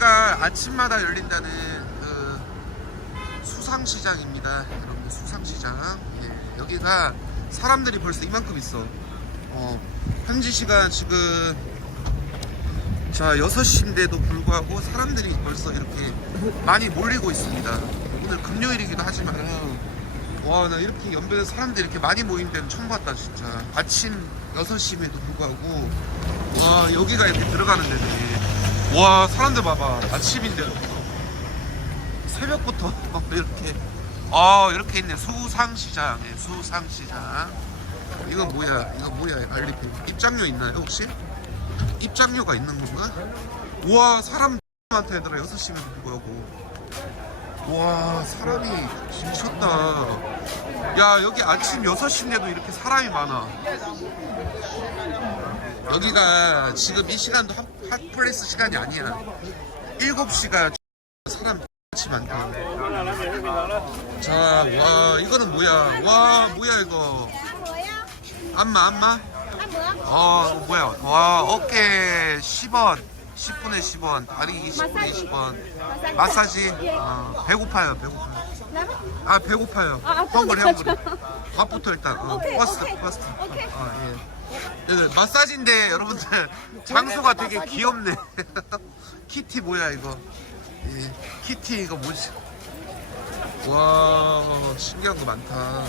여기가 아침마다 열린다는 그 수상시장입니다. 여러분들 수상시장. 예, 여기가 사람들이 벌써 이만큼 있어. 어, 현지 시간 지금 자 6시인데도 불구하고 사람들이 벌써 이렇게 많이 몰리고 있습니다. 오늘 금요일이기도 하지만 와 나 이렇게 연변에 사람들이 이렇게 많이 모인 데는 처음 봤다 진짜. 아침 6시임에도 불구하고 와 여기가 이렇게 들어가는 데네. 와 사람들 봐봐. 아침인데 새벽부터 이렇게. 아 이렇게 있네. 수상시장 예, 수상시장. 이건 뭐야? 이거 뭐야? 알리페 입장료 있나요 혹시? 입장료가 있는 건가? 우와 사람한테 얘들아 6시면 불구하고. 와 사람이 미쳤다. 야 여기 아침 6시인데도 이렇게 사람이 많아. 여기가 지금 이 시간도 핫, 핫플레이스 시간이 아니야. 7시가 사람 같이 많다 자와 이거는 뭐야? 와 뭐야 이거? 안마 안마? 어 뭐야? 와 어깨 10원. 10분에 10원. 다리 20분에 20원. 마사지. 어, 배고파요 배고파요. 아 배고파요. 아, 헝그리 아프다. 헝그리 밥부터 일단 어, 오케이, 퍼스트 오케이, 퍼스트 오케이. 어, 예. 네, 마사지인데 여러분들 장소가 되게 귀엽네. 키티 뭐야 이거? 예, 키티 이거 뭐지? 와 신기한 거 많다.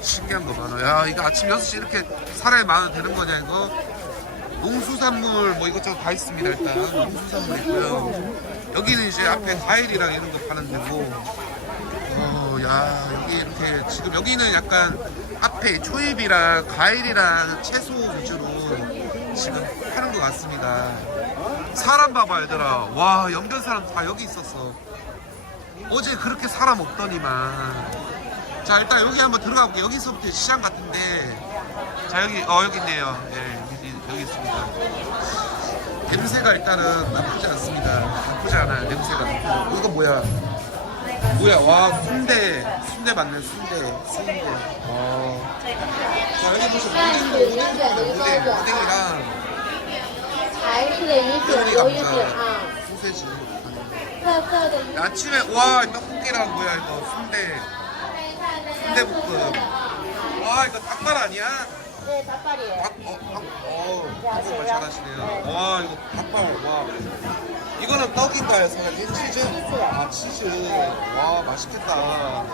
신기한 거 많아. 야 이거 아침 6시 이렇게 사람이 많아도 되는 거냐 이거? 농수산물 뭐 이것저것 다 있습니다 일단. 농수산물 있고요. 여기는 이제 앞에 과일이랑 이런 거 파는 데고. 어야 여기 이렇게 지금 여기는 약간 앞에 초입이랑 과일이랑 채소 위주로 지금 파는 것 같습니다. 사람 봐봐 얘들아. 와 연변 사람 다 여기 있었어. 어제 그렇게 사람 없더니만. 자 일단 여기 한번 들어가 볼게요. 여기서부터 시장 같은데. 자 여기 어 여기 있네요. 예 여기, 여기 있습니다. 냄새가 일단은 나쁘지 않습니다. 나쁘지 않아요 냄새가. 어, 이거 뭐야? 뭐야? 와 순대 순대 맞네 순대 순대 어. 자 여기 보시면 오뎅 오뎅 오뎅이랑 台式的鱼饼 요리 油鱼饼 감자 啊， 소세지 特色的鱼 아침에 와 떡볶이랑 뭐야 이거 순대 순대볶음 와 이거 닭발 아니야? 对，它大脸。 닭, 어, 닭, 어, 한국말 잘하시네요. 와, 이거 닭발, 와. 이거는 떡인가요, 사장님? 치즈? 아, 치즈. 와, 맛있겠다.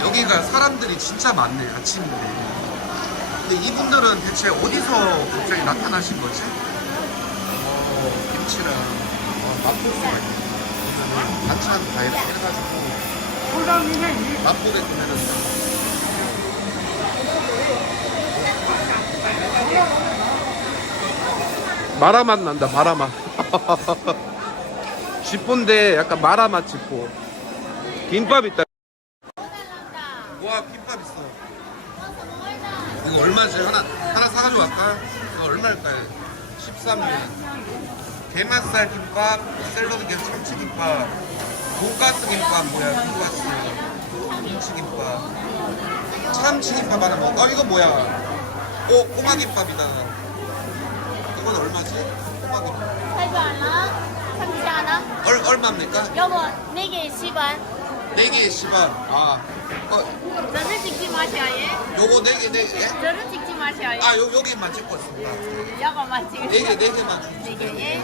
여기가 사람들이 진짜 많네, 아침인데. 근데 이분들은 대체 어디서 갑자기 나타나신 거지? 어, 김치랑, 어. 그러면은 반찬 다 이렇게 해가지고. 맛보게 되면은. 마라 맛 난다 마라 맛 쥐포인데 약간 마라 맛 쥐포 김밥 있다. 와 김밥 있어. 이거 얼마지 하나 하나 사가지고 갈까? 이거 얼마일까요? 13년 게맛살 김밥 샐러드 김 참치 김밥 돈가스 김밥 뭐야 돈가스. 김치 김밥. 참치 김밥 하나 먹어. 아 이거 뭐야? 오 꼬마 김밥이다. 이건 얼마지? 꼬마 김밥 太软了，看不下呢。 얼, 얼마입니까? 要不那个十원， 4개에 10원 아 어, 저는 찍지 마셔요. 요거 4개 4개 저는 찍지 마셔요. 아 요, 여기만 찍고 있습니다 요거만 찍으세요. 4개 4개만 주세요 네 개에.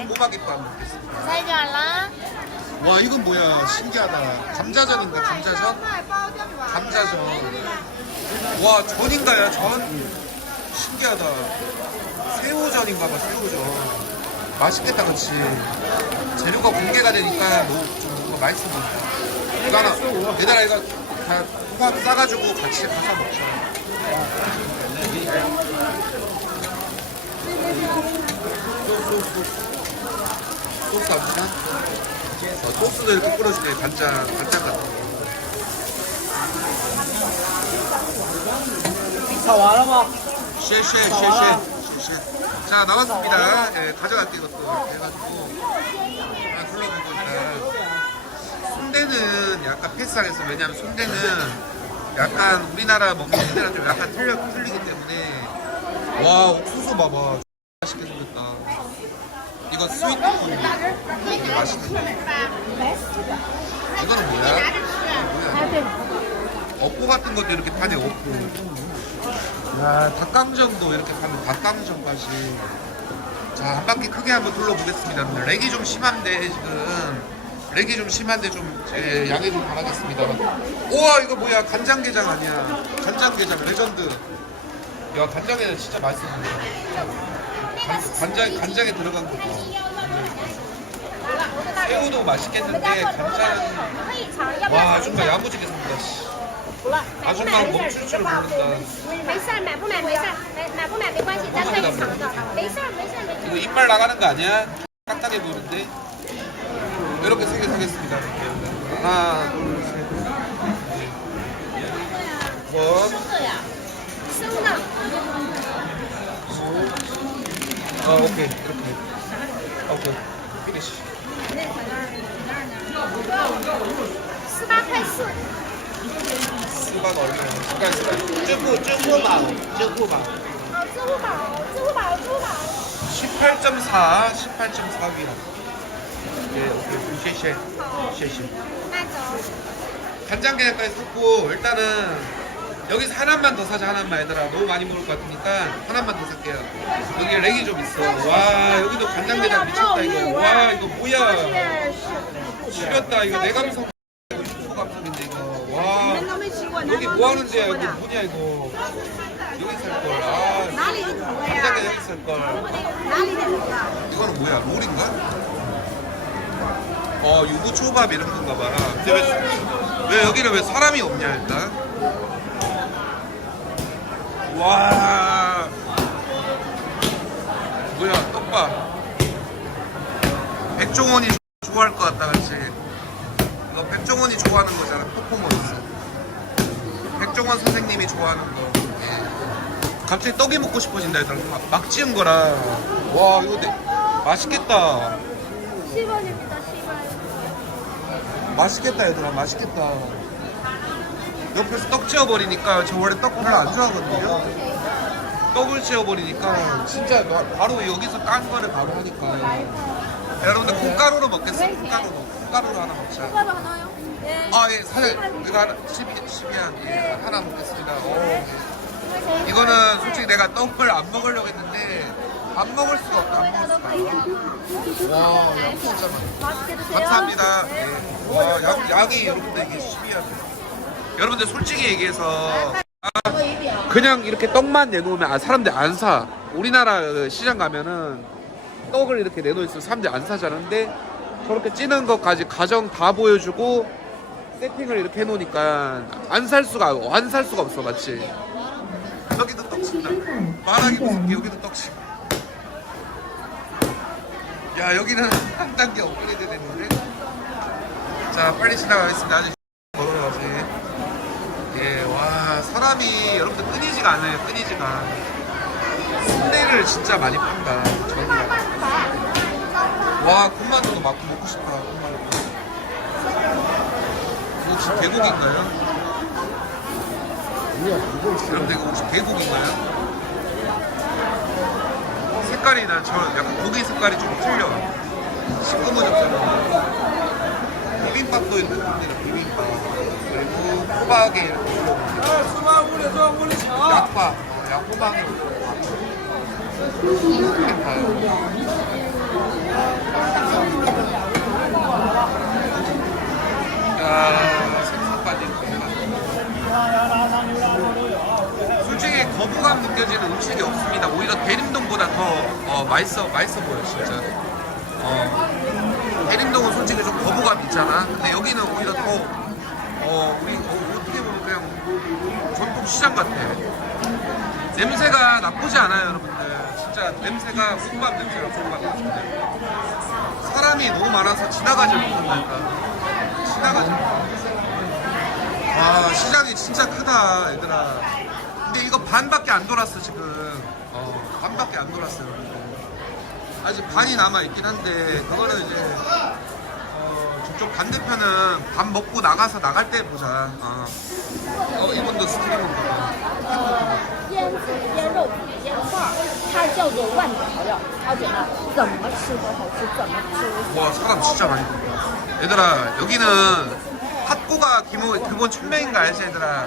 예. 꼬마 김밥 먹겠습니다 太软了， 와 이건 뭐야 신기하다 감자전인가 감자전? 감자전 와 전인가요 전? 신기하다 새우전인가 봐 새우전 맛있겠다 그치 재료가 공개가 되니까 뭐, 좀 뭔가 맛있어 보인다 이거 하나 얘들아 이거 다 호박 싸가지고 같이 가서 먹자 소스 소스 소스 갑시다 어, 소스도 이렇게 뿌려주네 간장 간장 같은 거 炒完了吗？ 쉐쉐 쉐쉐 쉐쉐 자 나왔습니다. 예, 가져갈게 이것도. 해가지고. 하나 불러보고 일단 순대는 약간 패스하겠어 왜냐면 순대는 약간 우리나라 먹는 순대랑 좀 약간 틀려, 틀리기 때문에. 와 옥수수 봐봐. 맛있게 생겼다. 이거 스위트 콘 이거 맛있는데 이거는 뭐야? 뭐야? 어포 같은 것도 이렇게 파네 어포 야 닭강정도 이렇게 파는 닭강정까지. 자 한 바퀴 크게 한번 둘러보겠습니다. 렉이 좀 심한데 지금. 렉이 좀 심한데 좀 예, 양해 좀 바라겠습니다. 우와 이거 뭐야? 간장게장 아니야. 간장게장 레전드. 야 간장게장 진짜 맛있었는데. 간, 간장, 간장에 들어간 거 새우도 맛있겠는데 간장. 와 아줌마 야무지게 삽니다 씨. 아줌마 멈출 줄 모른다 没事儿，买不买没事儿，买买不买没关系，咱可以尝的。没事儿，没事儿，没事儿。 이거 이빨 나가는 거 아니야? 딱딱해 보이는데 이렇게 세 개 사겠습니다 하나 둘셋 원, 生的， 어 오케이 이렇게 오케이 피니시 十八块四， 수박 얼마예요? 잠깐 수박. 쭈꾸 쭈꾸마오 쭈꾸마오. 아, 쭈꾸마오 쭈꾸마오 쭈꾸마오. 18.4, 18.4위라. 예, 오케이, 쉐쉐, 쉐쉐. 간장 게장까지 샀고 일단은 여기서 하나만 더 사자 하나만 얘들아 너무 많이 먹을 것 같으니까 하나만 더 살게요 여기 렉이 좀 있어 와 여기도 간장 게장 미쳤다 이거 와 이거 뭐야 지렸다 이거 내 감성 뭐 하는 데야 여기 뭐냐 이거? 여기 살걸. 아 간장게장 여기 살걸. 이거는 뭐야? 롤인가? 어 유부초밥 이런 건가 봐라. 근데 왜, 왜 여기는 왜 사람이 없냐 일단? 와. 뭐야 떡밥. 백종원이 좋아할 것 같다 그치 이거 백종원이 좋아하는 거잖아 퍼포먼스 백종원 선생님이 좋아하는 거. 갑자기 떡이 먹고 싶어진다 얘들아 막, 막 지은 거라. 와 이거 내, 맛있겠다. 10원입니다, 10원. 맛있겠다 얘들아 맛있겠다. 옆에서 떡 지어버리니까 저 원래 떡 별로 안 좋아하거든요? 떡을 지어버리니까 진짜 바- 바로 여기서 깐 거를 바로 하니까. 여러분들 콩가루로 먹겠습니다. 콩가루로 콩가루로 하나 먹자 아 예 사장님 이거 하나 12, 12한 예, 하나 먹겠습니다 오. 이거는 솔직히 내가 떡을 안 먹으려고 했는데 안 먹을 수가 없다 안 먹을 수가 없다 와 양 진짜 많다 감사합니다. 예. 와, 양, 양이 여러분들 이게 12야. 여러분들 솔직히 얘기해서 아, 그냥 이렇게 떡만 내놓으면 아, 사람들 안 사. 우리나라 그 시장 가면은 떡을 이렇게 내놓으면 사람들 안 사잖아. 근데 저렇게 찌는 것까지 가정 다 보여주고 세팅을 이렇게 해놓으니까 안 살 수가 안 살 수가 없어 맞지? 여기도 떡친다. 말하기 무슨 게 여기도 떡친다. 야 여기는 한 단계 업그레이드 됐는데 자 빨리 지나가겠습니다 아직 걸어가지 예와 사람이 여러분들 끊이지가 않아요 끊이지가 순대를 진짜 많이 판다 저기가 와 군만두도 막 먹고 싶다 혹시 대국인가요? 여러분들 혹시 대국인가요? 색깔이 난저 약간 고기 색깔이 좀 틀려. 시커먼졌잖아. 비빔밥도 있는 겁니다. 비빔밥. 그리고 호박에 이렇게 약밥. 어, 약 호박에 이렇게 봐요. 야, 생선까지 이렇게 해가지고. 거부감 느껴지는 음식이 없습니다. 오히려 대림동보다 더 어, 맛있어 맛있어 보여 진짜. 어, 대림동은 솔직히 좀 거부감 있잖아. 근데 여기는 오히려 더 어, 우리 어, 어떻게 보면 그냥 전통 시장 같아. 냄새가 나쁘지 않아요, 여러분들. 진짜 냄새가 국밥 냄새가 국밥 냄새. 사람이 너무 많아서 지나가지 못한다니까. 지나가지 못한다. 와 시장이 진짜 크다 얘들아 반밖에 안 돌았어 지금 어 반밖에 안 돌았어요 여러분들. 아직 반이 남아있긴 한데 그거는 이제 어 저쪽 반대편은 밥 먹고 나가서 나갈 때 보자 어, 어 이분도 스트리머인가 腌制腌肉、腌块儿。 它叫做万能调料，超简单，怎么吃都好吃，怎么吃都와 사람 진짜 많이 본다 얘들아 여기는 학고가 기본, 기본 1000명인 거 알지 얘들아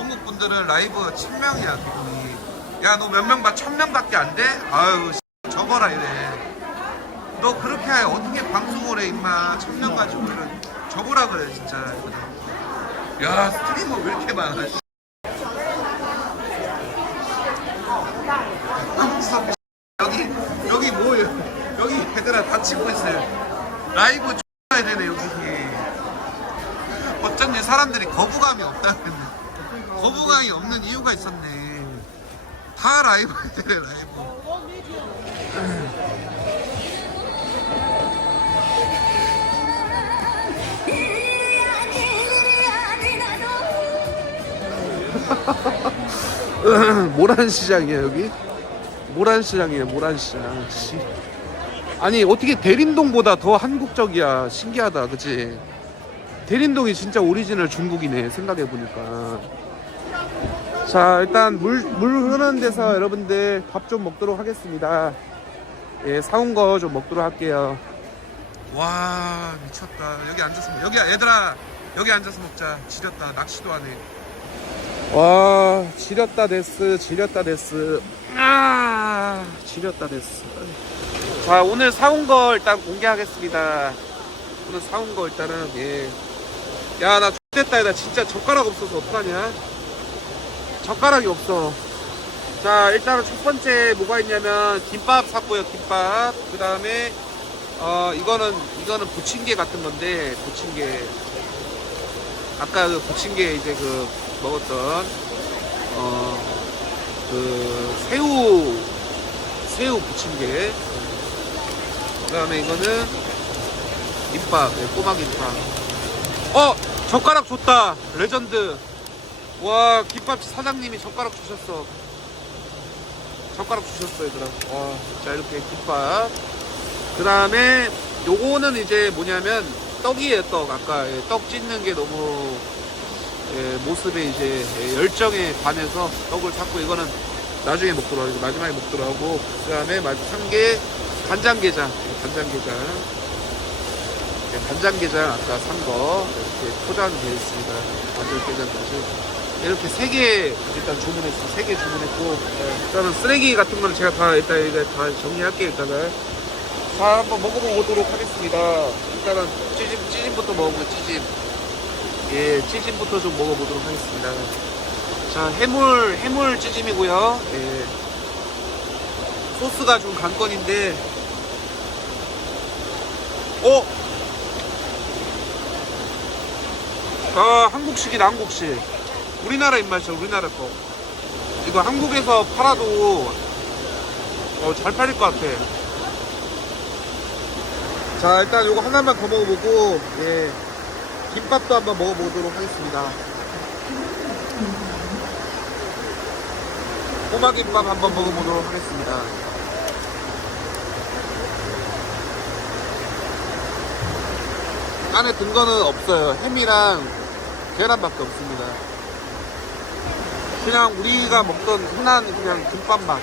중국 분들은 라이브 1000명이야 기본이 야 너 몇 명 봐? 1000명밖에 안 돼? 아유 접어라 이래 너 그렇게 해 어떻게 방송을 해 임마 1000명 가지고 그래 접으라 그래 진짜. 야 스트리머 왜 이렇게 많아 씨. 여기 여기 뭐예요? 여기 얘들아 다 치고 있어요. 라이브 해야 되네 여기. 어쩐지 사람들이 거부감이 없다 근데 거부감이 없는 이유가 있었네. 다 라이브 해야 되네 라이브. 모란시장이야 여기 모란시장이에요 모란시장 씨. 아니 어떻게 대림동보다 더 한국적이야 신기하다 그치 대림동이 진짜 오리지널 중국이네 생각해보니까 자 일단 물, 물 흐르는 데서 여러분들 밥 좀 먹도록 하겠습니다. 예 사온 거 좀 먹도록 할게요. 와 미쳤다. 여기 앉아서 먹- 여기 얘들아 여기 앉아서 먹자. 지렸다. 낚시도 하네 와 지렸다 데스 지렸다 데스 아 지렸다 데스 자 오늘 사온 거 일단 공개하겠습니다. 오늘 사온 거 일단은 예야나 X됐다. 나 진짜 젓가락 없어서 어떡하냐 젓가락이 없어. 자 일단은 첫 번째 뭐가 있냐면 김밥 샀고요 김밥. 그 다음에 어 이거는 이거는 부침개 같은 건데 부침개. 아까 그 부침개 이제 그 먹었던 어 그 새우 새우 부침개. 그 다음에 이거는 김밥 네, 꼬막 김밥. 어 젓가락 줬다 레전드 와 김밥 사장님이 젓가락 주셨어. 젓가락 주셨어 얘들아. 와 자 이렇게 김밥. 그 다음에 요거는 이제 뭐냐면 떡이에요 떡. 아까 예, 떡 찢는 게 너무 예, 모습에 이제 예, 열정에 반해서 떡을 샀고 이거는 나중에 먹도록 하고 마지막에 먹도록 하고 그 다음에 한게 간장게장. 예, 간장게장. 예, 간장게장 아까 산거 이렇게 포장되어 있습니다. 간장게장. 다시 이렇게 세 개 일단 주문했어 세 개 주문했고 예, 일단은 쓰레기 같은 거는 제가 다 일단 이거 다 정리할게요 일단은 자 한번 먹어보도록 하겠습니다 일단은 찌짐 찌짐부터 먹어보고 찌짐 예, 찌짐부터 좀 먹어보도록 하겠습니다. 자, 해물, 해물 찌짐이고요. 예. 소스가 좀 관건인데, 어? 아, 한국식이다, 한국식. 우리나라 입맛이야, 우리나라 거. 이거 한국에서 팔아도, 어, 잘 팔릴 것 같아. 자, 일단 이거 하나만 더 먹어보고, 예. 김밥도 한번 먹어보도록 하겠습니다. 꼬마김밥 한번 먹어보도록 하겠습니다. 안에 든 거는 없어요. 햄이랑 계란밖에 없습니다. 그냥 우리가 먹던 흔한 그냥 김밥 맛.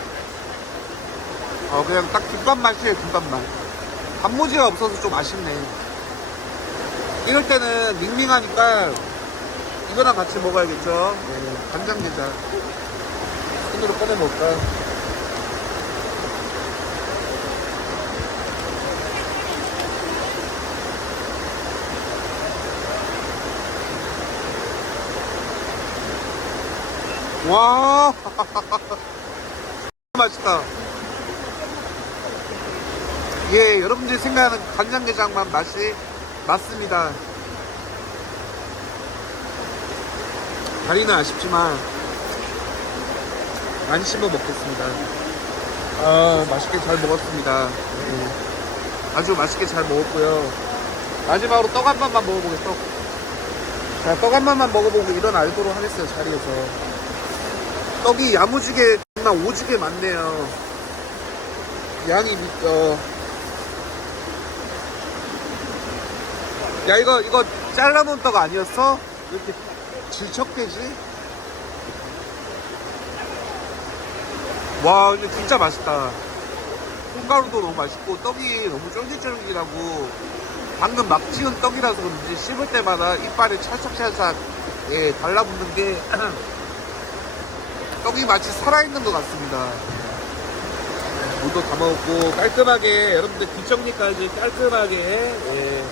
어, 그냥 딱 김밥 맛이에요, 김밥 맛. 단무지가 없어서 좀 아쉽네. 이럴 때는 밍밍하니까 이거랑 같이 먹어야겠죠. 네, 간장게장. 손으로 꺼내 먹을까? 와, 맛있다. 예, 여러분들이 생각하는 간장게장만 맛이 맞습니다. 다리는 아쉽지만 안 씹어 먹겠습니다. 아 맛있게 잘 먹었습니다. 네. 아주 맛있게 잘 먹었고요. 마지막으로 떡 한 번만 먹어보겠어. 자, 떡한 번만 먹어보고 일어나도록 하겠어요, 자리에서. 떡이 야무지게, 정말 오지게 많네요. 양이, 미- 어. 야, 이거, 이거 잘라놓은 떡 아니었어? 왜 이렇게 질척대지? 와, 근데 진짜 맛있다. 콩가루도 너무 맛있고, 떡이 너무 쫄깃쫄깃하고, 방금 막 지은 떡이라서 그런지 씹을 때마다 이빨에 찰싹찰싹 예, 달라붙는 게 떡이 마치 살아있는 것 같습니다. 물도 다 먹었고 깔끔하게 여러분들 뒷정리까지 깔끔하게 예,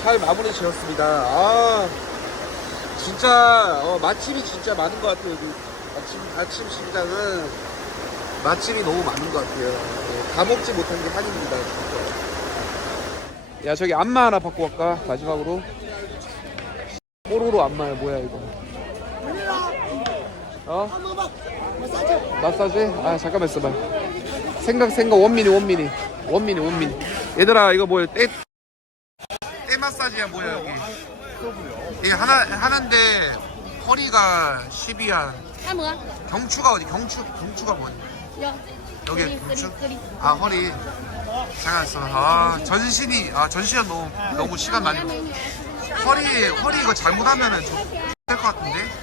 잘 마무리 지었습니다. 아 진짜 어, 맛집이 진짜 많은 것 같아요. 여기 아침 아침 식당은 맛집이 너무 많은 것 같아요. 예, 다 먹지 못한 게 한입니다. 진짜. 야 저기 안마 하나 받고 갈까 마지막으로 뽀로로 안마야 뭐야 이거 어? 마사지? 아 잠깐만 있어봐 생각 생각 원미니 원미니 원미니 원미니 얘들아 이거 뭐야 때, 때 마사지야 뭐야 여기 이게 하나 하나인데 허리가 12한 按摩， 경추가 어디 경추 경추가 뭐니 有， 여기 这里 경추 这里。 아 허리 잠깐 있어 아 전신이 아 전신은 너무 너무 시간 많이 허리 허리 이거 잘못하면은 될것 같은데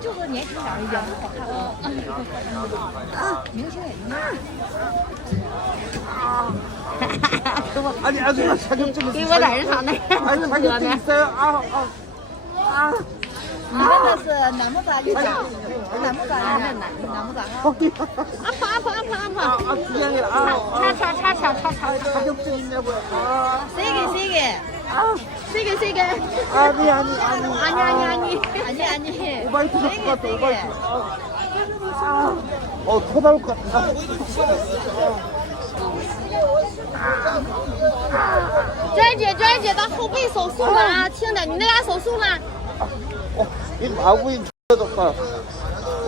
就和年轻点儿一样好看啊。明星也一样。 아니 아줌마 자격증 给我在日常的 아니 자격증 있어요? 아, 아, 아. 你们那是哪木 咋？哪木咋？哪哪木咋？ 허리. 아파 아파 아파 아파. 아, 그게 아니라 아, 차차차차차차. 자격증 있냐고요. 아, 세게 세게. 세게 세게. 아니 아니 아니. 아니 아니 아니. 아니 아니. 오바이트 될것 세게 같아. 세게. 오바이트. 아, 어, 토 나올 것 같아. 娟姐娟姐，她后背手术了啊，轻点。你那俩手术呢？ 어, 이 마구인 좋아졌다.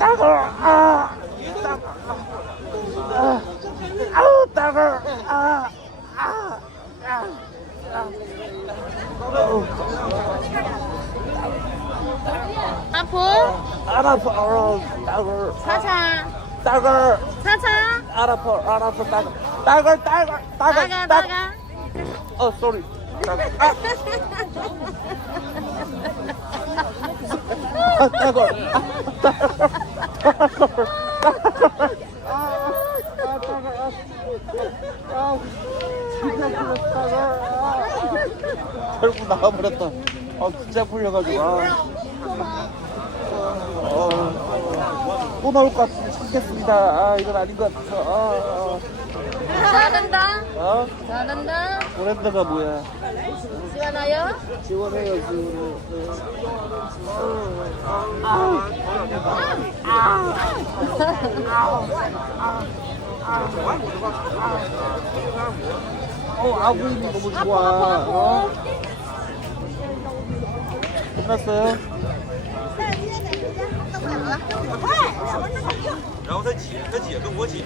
따가. 아. 따가 아. 아우 따가. 아아아. 아, 아, 아. 아파? 안 아파. 아 따가. 사자. 따가. 사자? 안 아파. 안 아파. 따가. 따가 따가. 따가. 따가 어 쏘리 아. 아, 따가. 아. 따가. 따가. 결국 나와버렸다. 아, 진짜 풀려가지고, 아. 어, 또 나올 것 같은데 참겠습니다. 아, 이건 아닌 것 같아서. 잘한다 아, 어? 잘한다. 브랜드가 뭐야? 시원해요? 지원해요, 지원해. 어, 아구이 너무 좋아. 어? 끝났어요? 然后他姐，他姐跟我姐。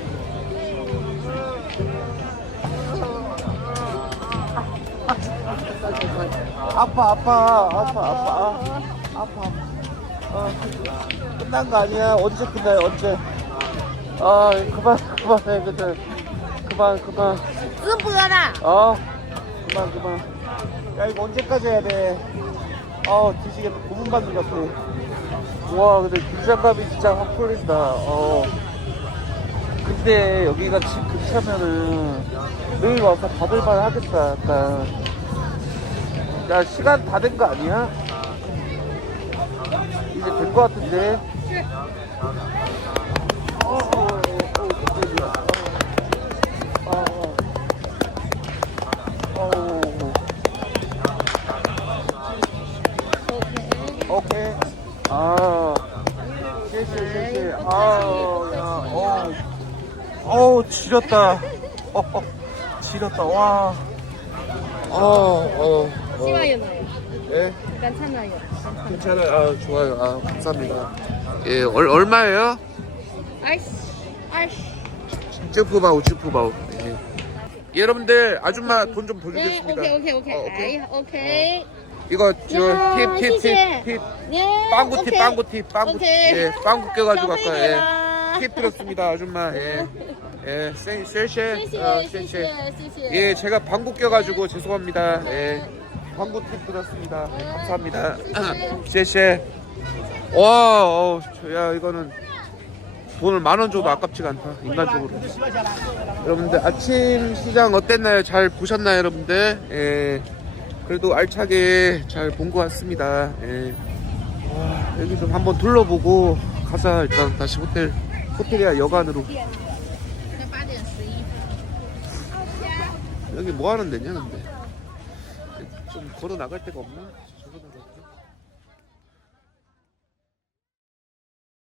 아파, 아파, 아파, 아파. 아파, 아, 끝난 거 아니야. 언제 끝나요, 언제. 아, 그만, 그만해, 그들. 그만, 그만. 그거 보여라. 어, 그만, 그만. 야, 이거 언제까지 해야 돼? 어, 뒤지겠다. 고문받는 것 같아. 와, 근데 긴장감이 진짜 확 풀린다. 어. 근데 여기가 지금 급하면은 늘 와서 받을만 하겠다, 약간. 야 시간 다 된 거 아니야? 이제 될 거 같은데. 오케이. 아. 실시 실시 아우 어우 지렸다. 어, 어, 지렸다. 와. 어, 어. 어. 希望有没有？ 예. 刚才没有。 괜찮아요. 아, 좋아요. 아, 감사합니다. 예, 얼, 얼마예요? 二十，二十。 쭈푸바오, 쭈푸바오. 예. 여러분들, 아줌마 돈 좀 哎 보여주겠습니다. ，OK OK OK， 어, 哎呀，OK。 이거, 저, 야, 팁, 팁, 시시해. 팁, 팁. 耶 빵구 팁, OK 빵구 팁, 빵구 팁. 오케이. 예, 빵구 껴가지고 消费 아까, 点 예. 啦。 팁 드렸습니다, 아줌마. 예. 예, 쎄, 쎄, 쎄. 谢谢 어, 谢 쎄, 谢 쎄. 谢谢。 예, 제가 방구 껴가지고 죄송합니다. 예. 광고 팁 들었습니다. 감사합니다. 쉐쉐. 와, 어, 야 이거는 돈을 만 원 줘도 아깝지가 않다. 인간적으로. 여러분들 아침 시장 어땠나요? 잘 보셨나요, 여러분들? 예. 그래도 알차게 잘 본 것 같습니다. 예. 와, 여기 좀 한번 둘러보고 가서 일단 다시 호텔 호텔이야 여관으로. 여기 뭐 하는 데냐, 근데? 걸어 나갈 데가 없나?